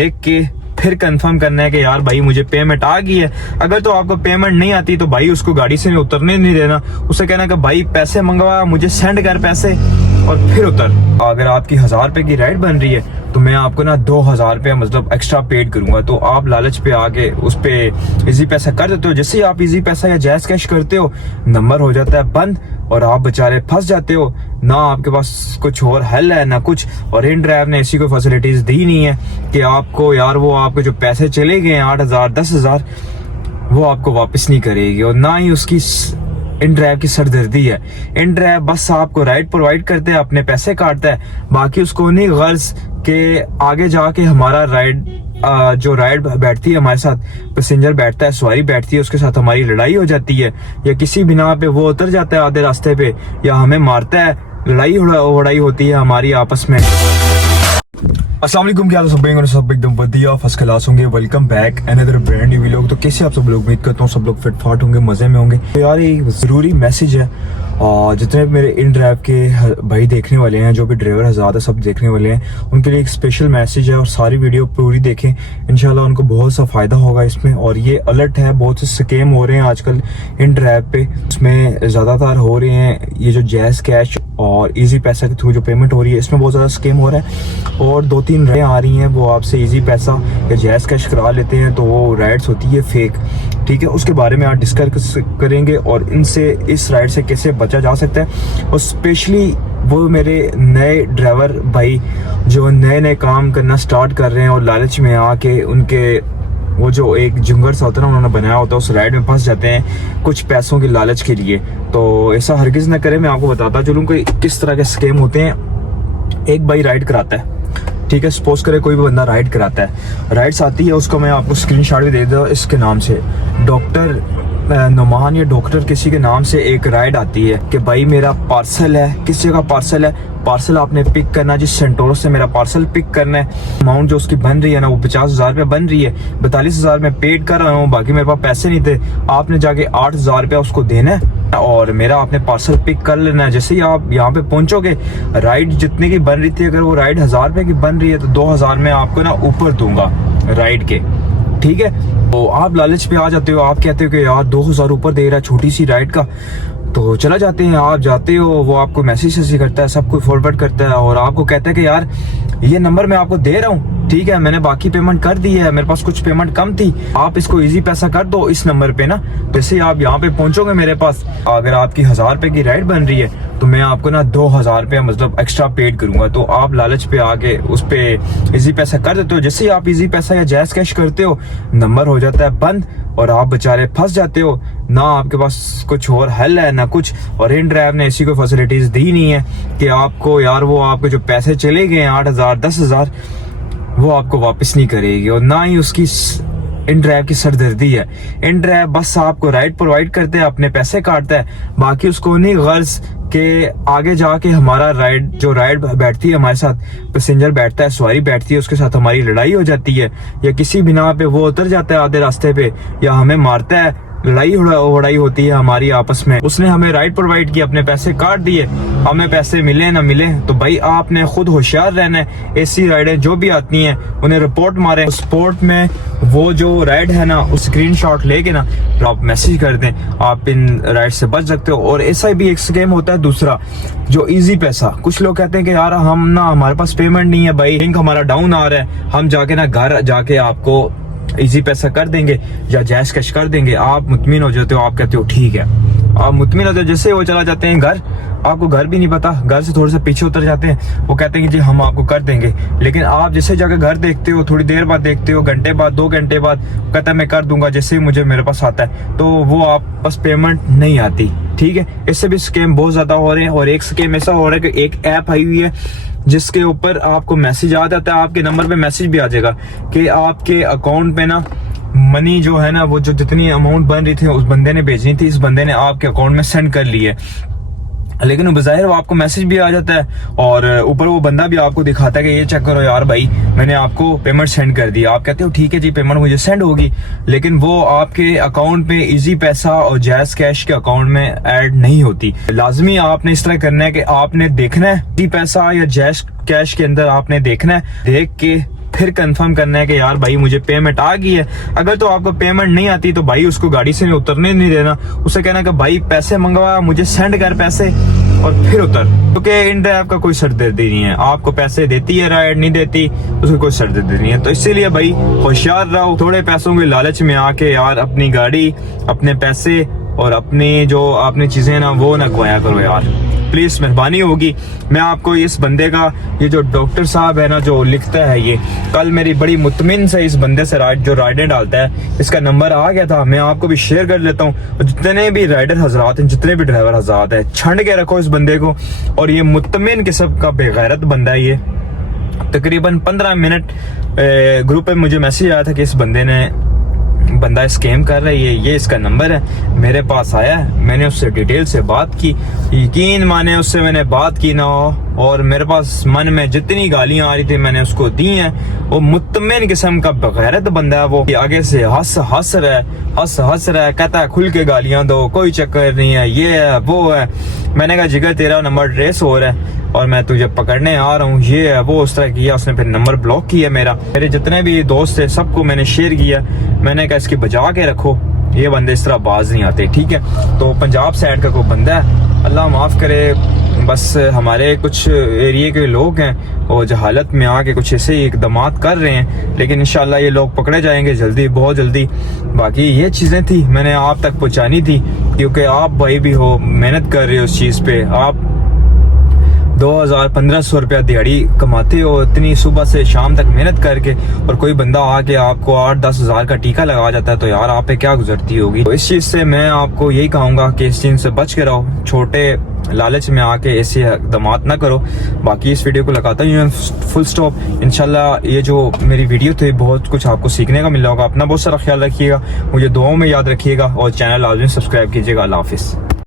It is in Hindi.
देख के फिर कंफर्म करना है कि यार भाई मुझे पेमेंट आ गई है। अगर तो आपको पेमेंट नहीं आती तो भाई उसको गाड़ी से उतरने नहीं देना, उसे कहना कि भाई पैसे मंगवा, मुझे सेंड कर पैसे और फिर उतर। अगर आपकी 1000 रुपए की राइड बन रही है तो मैं आपको ना 2000 रुपया मतलब एक्स्ट्रा पेड करूंगा। तो आप लालच पे आके उस पे इजी पैसा कर देते हो। जैसे ही आप इजी पैसा या जैज कैश करते हो, नंबर हो जाता है बंद और आप बेचारे फंस जाते हो। ना आपके पास कुछ और हल है ना कुछ, और इन ड्राइव ने ऐसी कोई फैसिलिटीज दी नहीं है कि आपको यार वो आपके जो पैसे चले गए 8000 10,000 वो आपको वापस नहीं करेगी। और ना ही उसकी इन ड्राइव की सरदर्दी है। इन ड्राइव बस आपको राइड प्रोवाइड करते हैं, अपने पैसे काटता है, बाकी उसको नहीं गर्ज के आगे जाके हमारा राइड जो राइड बैठती है हमारे साथ, पैसेंजर बैठता है, सवारी बैठती है, उसके साथ हमारी लड़ाई हो जाती है या किसी बिना पे वो उतर जाता है आधे रास्ते पे या हमें मारता है, लड़ाई उड़ाई होती है हमारी आपस में। अस्सलाम वालेकुम, क्या सब एकदम बढ़िया फर्स्ट क्लास होंगे। Welcome back another brand new vlog. तो कैसे आप सब लोग, उम्मीद करता हूँ सब लोग फिट फाट होंगे, मजे में होंगे। तो यार एक जरूरी मैसेज है, और जितने मेरे इन ड्राइव के भाई देखने वाले हैं, जो भी ड्राइवर हज़ार सब देखने वाले हैं, उनके लिए एक स्पेशल मैसेज है और सारी वीडियो पूरी देखें, इंशाल्लाह उनको बहुत सा फायदा होगा इसमें। और ये अलर्ट है, बहुत से स्कैम हो रहे हैं आजकल इन ड्राइव पे, इसमें ज़्यादातर हो रहे हैं ये जो जैज कैश और इजी पैसा के थ्रू जो पेमेंट हो रही है, इसमें बहुत ज़्यादा स्कैम हो रहा है। और 2-3 राइडें आ रही हैं, वो आपसे इजी पैसा या जैज कैश करा लेते हैं, तो वो राइड्स होती है फेक, ठीक है। उसके बारे में आज डिस्कस करेंगे और इनसे, इस राइड से कैसे बचा जा सकता है। और स्पेशली वो मेरे नए ड्राइवर भाई जो नए काम करना स्टार्ट कर रहे हैं और लालच में आके उनके वो जो एक जुंगर सा होता है ना उन्होंने बनाया होता है, उस राइड में फंस जाते हैं कुछ पैसों की लालच के लिए। तो ऐसा हरगिज न करें। मैं आपको बताता चलूँ कि किस तरह के स्कैम होते हैं। एक भाई राइड कराता है, ठीक है, सपोज करे कोई भी बंदा राइड कराता है, राइड्स आती है, उसको मैं आपको स्क्रीनशॉट भी दे दूँ इसके नाम से, डॉक्टर नुमान या डॉक्टर किसी के नाम से एक राइड आती है कि भाई मेरा पार्सल है, किस जगह पार्सल है, पार्सल आपने पिक करना, जिस सेंटोर से मेरा पार्सल पिक करना है। अमाउंट जो उसकी बन रही है ना वो 50,000 रुपया बन रही है, 42,000 में पेड कर रहा हूँ, बाकी मेरे पास पैसे नहीं थे। आपने जाके 8,000 रुपया उसको देना है और मेरा आपने पार्सल पिक कर लेना है। जैसे ही आप यहाँ पे पहुंचोगे, राइड जितने की बन रही थी, अगर वो राइड 1000 रुपये की बन रही है तो 2,000 में आपको ना ऊपर दूंगा राइड के, ठीक है। तो आप लालच पे आ जाते हो, आप कहते हो कि यार 2,000 ऊपर दे रहा है छोटी सी राइड का, तो चला जाते हैं। आप जाते हो, वो आपको मैसेज करता है, सब कुछ फॉरवर्ड करता है और आपको कहता है कि यार ये नंबर मैं आपको दे रहा हूँ, ठीक है, मैंने बाकी पेमेंट कर दी है, मेरे पास कुछ पेमेंट कम थी, आप इसको इजी पैसा कर दो इस नंबर पे ना। जैसे आप यहाँ पे पहुंचोगे मेरे पास, अगर आपकी 1000 रुपए की राइड बन रही है तो मैं आपको ना 2000 रुपया मतलब एक्स्ट्रा पेड करूंगा। तो आप लालच पे आके उस पे इजी पैसा कर देते हो। जैसे ही आप इजी पैसा या जैज कैश करते हो, नंबर हो जाता है बंद और आप बेचारे फंस जाते हो। ना आपके पास कुछ और हल है ना कुछ, और इन ड्राइव ने ऐसी कोई फैसिलिटीज दी नहीं है कि आपको यार वो आपके जो पैसे चले गए 8000 10,000 वो आपको वापस नहीं करेगी। और ना ही उसकी इन ड्राइव की सरदर्दी है। इन ड्राइव बस आपको राइड प्रोवाइड करते हैं, अपने पैसे काटता है, बाकी उसको नहीं गर्ज के आगे जाके हमारा राइड जो राइड बैठती है हमारे साथ, पैसेंजर बैठता है, सवारी बैठती है, उसके साथ हमारी लड़ाई हो जाती है या किसी बिना पे वो उतर जाता है आधे रास्ते पे या हमें मारता है, लड़ाई उड़ाई होती है हमारी आपस में। उसने हमें राइड प्रोवाइड की, अपने पैसे काट दिए, हमें पैसे मिले ना मिले, तो भाई आपने खुद होशियार रहना है। ऐसी राइडें जो भी आती हैं उन्हें रिपोर्ट मारें, स्पोर्ट में वो जो राइड है ना उस स्क्रीनशॉट लेके ना आप मैसेज कर दें, आप इन राइड से बच सकते हो। और ऐसा भी एक स्कैम होता है दूसरा, जो इजी पैसा। कुछ लोग कहते हैं कि यार हम ना, हमारे पास पेमेंट नहीं है भाई, लिंक हमारा डाउन आ रहा है, हम जाके ना घर जाके आपको इजी पैसा कर देंगे या जैश कैश कर देंगे। आप मुतमिन हो जाते हो, आप कहते हो ठीक है, आप मुतमिन होते हो। जैसे वो चला जाते हैं घर, आपको घर भी नहीं पता, घर से थोड़े से पीछे उतर जाते हैं, वो कहते हैं कि जी हम आपको कर देंगे, लेकिन आप जैसे जाकर घर देखते हो, थोड़ी देर बाद देखते हो, घंटे बाद 2 घंटे बाद कहता है मैं कर दूंगा जैसे ही मुझे मेरे पास आता है, तो वो आप बस पेमेंट नहीं आती, ठीक है। इससे भी स्कैम बहुत ज्यादा हो रहे हैं। और एक स्कैम ऐसा हो रहा है कि एक ऐप आई हुई है जिसके ऊपर आपको मैसेज आ जाता है, आपके नंबर पे मैसेज भी आ जाएगा कि आपके अकाउंट पे ना मनी जो है ना, वो जो जितनी अमाउंट बन रही थी उस बंदे ने भेजनी थी, इस बंदे ने आपके अकाउंट में सेंड कर ली है। लेकिन बज़ाहिर वो आपको मैसेज भी आ जाता है और ऊपर वो बंदा भी आपको दिखाता है कि ये चेक करो यार भाई मैंने आपको पेमेंट सेंड कर दी। आप कहते हो ठीक है जी पेमेंट मुझे सेंड होगी, लेकिन वो आपके अकाउंट में इजी पैसा और जैज कैश के अकाउंट में ऐड नहीं होती। लाजमी आपने इस तरह करना है कि आपने देखना है इजी पैसा या जैज कैश के अंदर आपने देखना है, देख के फिर कंफर्म करना है कि यार भाई मुझे पेमेंट आ गई है। अगर तो आपको पेमेंट नहीं आती तो भाई उसको गाड़ी से उतरने नहीं देना, उसे कहना कि भाई पैसे मंगवा, मुझे सेंड कर पैसे और फिर उतर। क्योंकि इन ड्राइव का कोई सरदर्दी नहीं है, आपको पैसे देती है राइड, नहीं देती उसको कोई सरदर्दी नहीं है। तो इसीलिए भाई होशियार रहो, थोड़े पैसों के लालच में आके यार अपनी गाड़ी, अपने पैसे और अपनी जो आपने चीजें ना वो ना खोया करो यार, प्लीज मेहरबानी होगी। मैं आपको इस बंदे का, ये जो डॉक्टर साहब है ना जो लिखता है, ये कल मेरी बड़ी मुतमिन से इस बंदे से जो राइडें डालता है, इसका नंबर आ गया था, मैं आपको भी शेयर कर लेता हूँ। जितने भी राइडर हजरात हैं, जितने भी ड्राइवर हजरात हैं, छंड के रखो इस बंदे को। और ये मुतमिन किस्म का बेगैरत बंदा है ये। तकरीबन 15 मिनट ग्रुप पे मुझे मैसेज आया था कि इस बंदा स्कैम कर रही है, ये इसका नंबर है, मेरे पास आया है। मैंने उससे डिटेल से बात की, यकीन माने उससे मैंने बात की ना हो, और मेरे पास मन में जितनी गालियां आ रही थी मैंने उसको दी हैं। वो मुतमिन किस्म का बेगैरत बंदा है वो। आगे से हंस रहा है, कहता है खुल के गालियां दो, कोई चक्कर नहीं है, ये है वो है। मैंने कहा जिगर तेरा नंबर ट्रेस हो रहा है और मैं तुझे पकड़ने आ रहा हूँ, ये है वो। उस तरह किया उसने, फिर नंबर ब्लॉक किया मेरा। मेरे जितने भी दोस्त थे सबको मैंने शेयर किया, मैंने कहा इसकी बचा के रखो, ये बंदे इस तरह बाज नहीं आते, ठीक है। तो पंजाब साइड का कोई बंदा है, अल्लाह माफ करे, बस हमारे कुछ एरिया के लोग हैं वो जहालत में आके कुछ ऐसे ही इकदाम कर रहे हैं, लेकिन इंशाल्लाह ये लोग पकड़े जाएंगे जल्दी, बहुत जल्दी। बाकी ये चीजें थी मैंने आप तक पहुंचानी थी, क्योंकि आप भाई भी हो, मेहनत कर रहे हो उस चीज पे। आप 2000-1500 रुपया दिहाड़ी कमाते हो इतनी सुबह से शाम तक मेहनत करके, और कोई बंदा आके आपको 8-10 हज़ार का टीका लगा जाता है, तो यार आप पे क्या गुजरती होगी। तो इस चीज से मैं आपको यही कहूंगा कि इस चीज से बच के रहो, छोटे लालच में आके ऐसे इक़दाम ना करो। बाकी इस वीडियो को लगाता हूँ फुल स्टॉप। इंशाल्लाह ये जो मेरी वीडियो थी बहुत कुछ आपको सीखने का मिला होगा। अपना बहुत सारा ख्याल रखिएगा, मुझे दुआओं में याद रखिएगा और चैनल लाजमी सब्सक्राइब कीजिएगा। अल्लाह हाफिज़।